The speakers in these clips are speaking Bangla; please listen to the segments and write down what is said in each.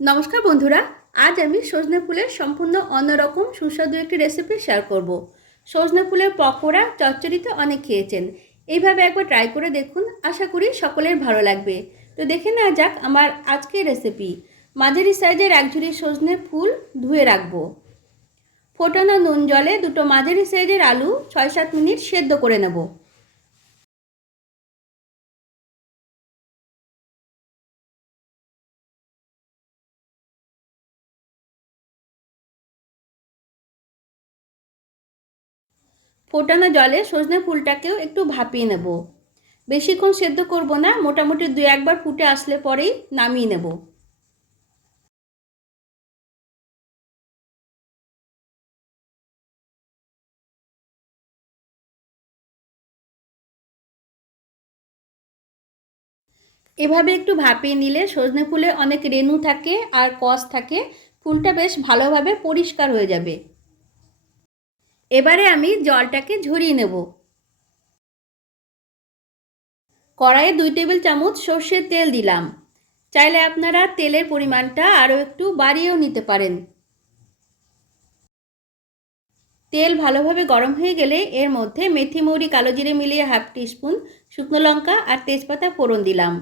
নমস্কার বন্ধুরা, আজ আমি সজনে ফুলের সম্পূর্ণ অন্যরকম সুস্বাদু একটি রেসিপি শেয়ার করব। সজনে ফুলের পকোড়া চচ্চড়ি তো অনেক খেয়েছেন, এইভাবে একবার ট্রাই করে দেখুন, আশা করি সকলের ভালো লাগবে। তো দেখে নেওয়া যাক আমার আজকের রেসিপি। মাঝারি সাইজের এক ঝুড়ি সজনে ফুল ধুয়ে রাখবো। ফোটানো নুন জলে দুটো মাঝারি সাইজের আলু 6-7 মিনিট সেদ্ধ করে নেব। ফোটানো জলে সজনে ফুলটাকেও একটু ভাপিয়ে নেব। বেশিক্ষণ সেদ্ধ করব না, মোটামুটি 2-1 বার ফুটে আসলে পরেই নামিয়ে নেব। এভাবে একটু ভাপিয়ে নিলে সজনে ফুলে অনেক রেণু থাকে আর কষ থাকে, ফুলটা বেশ ভালোভাবে পরিষ্কার হয়ে যাবে। এবারে আমি জলটাকে ঝরিয়ে নেব। কড়াইয়ে 2 টেবিল চামচ সর্ষের তেল দিলাম। চাইলে আপনারা তেলের পরিমাণটা আরও একটু বাড়িয়েও নিতে পারেন। তেল ভালোভাবে গরম হয়ে গেলে এর মধ্যে মেথি, মৌরি, কালো জিরে মিলিয়ে 1/2 টিস্পুন, শুকনো লঙ্কা আর তেজপাতা ফোড়ন দিলাম।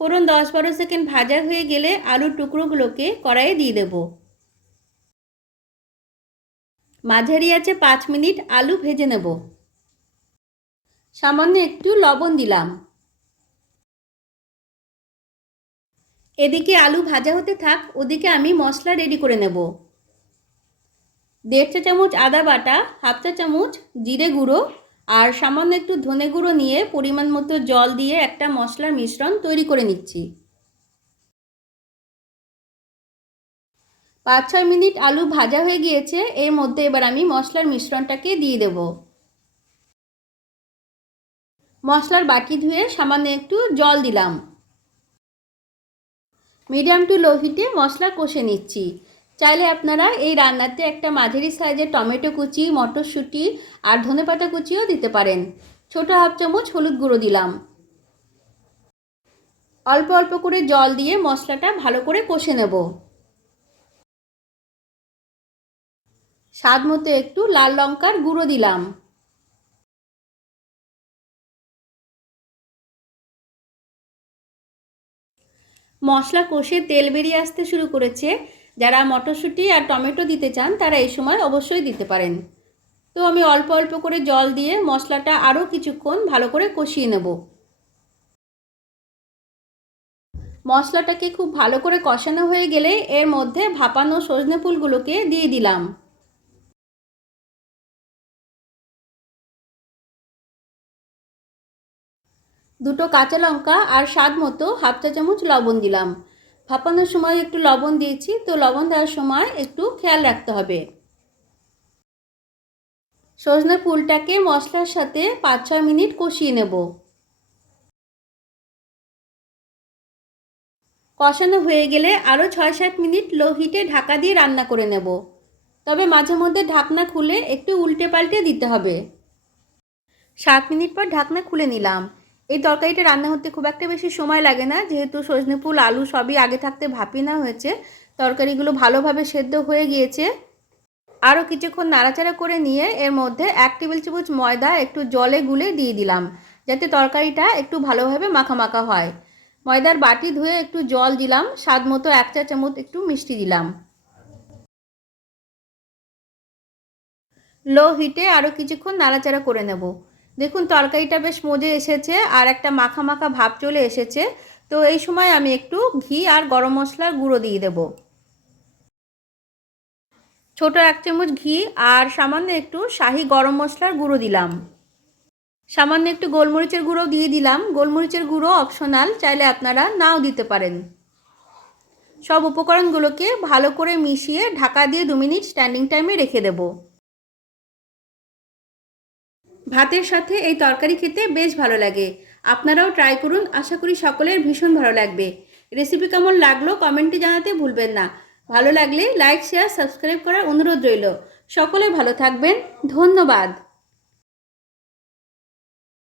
ফোড়ন 10-12 সেকেন্ড ভাজা হয়ে গেলে আলুর টুকরোগুলোকে কড়াইয়ে দিয়ে দেব। মাঝারি আঁচে 5 মিনিট আলু ভেজে নেব। সামান্য একটু লবণ দিলাম। এদিকে আলু ভাজা হতে থাক, ওদিকে আমি মশলা রেডি করে নেব। 1.5 চা চামচ আদা বাটা, 1/2 চা চামচ জিরে গুঁড়ো আর সামান্য একটু ধনে গুঁড়ো নিয়ে পরিমাণ মতো জল দিয়ে একটা মশলার মিশ্রণ তৈরি করে নিচ্ছি। 5-6 মিনিট আলু ভাজা হয়ে গিয়েছে, এর মধ্যে এবার আমি মশলার মিশ্রণটাকে দিয়ে দেব। মশলার বাটি ধুয়ে সামান্য একটু জল দিলাম। মিডিয়াম টু লো হিটে মশলা কষে নিচ্ছি। চাইলে আপনারা এই রান্নাতে একটা মাঝারি সাইজের টমেটো কুচি, মটরশুঁটি আর ধনেপাতা কুচিও দিতে পারেন। ছোটো 1/2 চামচ হলুদ গুঁড়ো দিলাম। অল্প অল্প করে জল দিয়ে মশলাটা ভালো করে কষে নেব। স্বাদ মতো একটু লাল লঙ্কার গুঁড়ো দিলাম। মশলা কষে তেল বেরিয়ে আসতে শুরু করেছে। যারা মটরশুঁটি আর টমেটো দিতে চান তারা এই সময় অবশ্যই দিতে পারেন। তো আমি অল্প অল্প করে জল দিয়ে মশলাটা আরও কিছুক্ষণ ভালো করে কষিয়ে নেব। মশলাটাকে খুব ভালো করে কষানো হয়ে গেলে এর মধ্যে ভাপানো সজনে ফুলগুলোকে দিয়ে দিলাম। দুটো কাঁচা লঙ্কা আর স্বাদ মতো 1/2 চা চামচ লবণ দিলাম। ভাপানোর সময় একটু লবণ দিয়েছি, তো লবণ দেওয়ার সময় একটু খেয়াল রাখতে হবে। সজনে ফুলটাকে মশলার সাথে 5-6 মিনিট কষিয়ে নেব। কষানো হয়ে গেলে আরও 6-7 মিনিট লো হিটে ঢাকা দিয়ে রান্না করে নেব। তবে মাঝে মধ্যে ঢাকনা খুলে একটু উল্টে পাল্টে দিতে হবে। 7 মিনিট পর ঢাকনা খুলে নিলাম। এই তরকারিটা রান্না হতে খুব একটা বেশি সময় লাগে না, যেহেতু সজনে ফুল আলু সবই আগে থাকতে ভাপিয়ে নেওয়া হয়েছে। তরকারিগুলো ভালোভাবে সেদ্ধ হয়ে গিয়েছে। আরও কিছুক্ষণ নাড়াচাড়া করে নিয়ে এর মধ্যে 1 টেবিল চামচ ময়দা একটু জলে গুলে দিয়ে দিলাম, যাতে তরকারিটা একটু ভালোভাবে মাখা মাখা হয়। ময়দার বাটি ধুয়ে একটু জল দিলাম, স্বাদ মতো 1 চা চামচ একটু মিষ্টি দিলাম। লো হিটে আরও কিছুক্ষণ নাড়াচাড়া করে নেব। দেখুন তরকারিটা বেশ মজে এসেছে আর একটা মাখা মাখা ভাব চলে এসেছে। তো এই সময় আমি একটু ঘি আর গরম মশলার গুঁড়ো দিয়ে দেব। ছোটো 1 চামচ ঘি আর সামান্য একটু শাহি গরম মশলার গুঁড়ো দিলাম। সামান্য একটু গোলমরিচের গুঁড়ো দিয়ে দিলাম। গোলমরিচের গুঁড়ো অপশনাল, চাইলে আপনারা নাও দিতে পারেন। সব উপকরণগুলোকে ভালো করে মিশিয়ে ঢাকা দিয়ে 2 মিনিট স্ট্যান্ডিং টাইমে রেখে দেব। ভাতের সাথে এই তরকারি খেতে বেশ ভালো লাগে। আপনারাও ট্রাই করুন, আশা করি সকলের ভীষণ ভালো লাগবে। রেসিপি কেমন লাগলো কমেন্টে জানাতে ভুলবেন না। ভালো লাগলে লাইক, শেয়ার, সাবস্ক্রাইব করার অনুরোধ রইল। সকলে ভালো থাকবেন। ধন্যবাদ।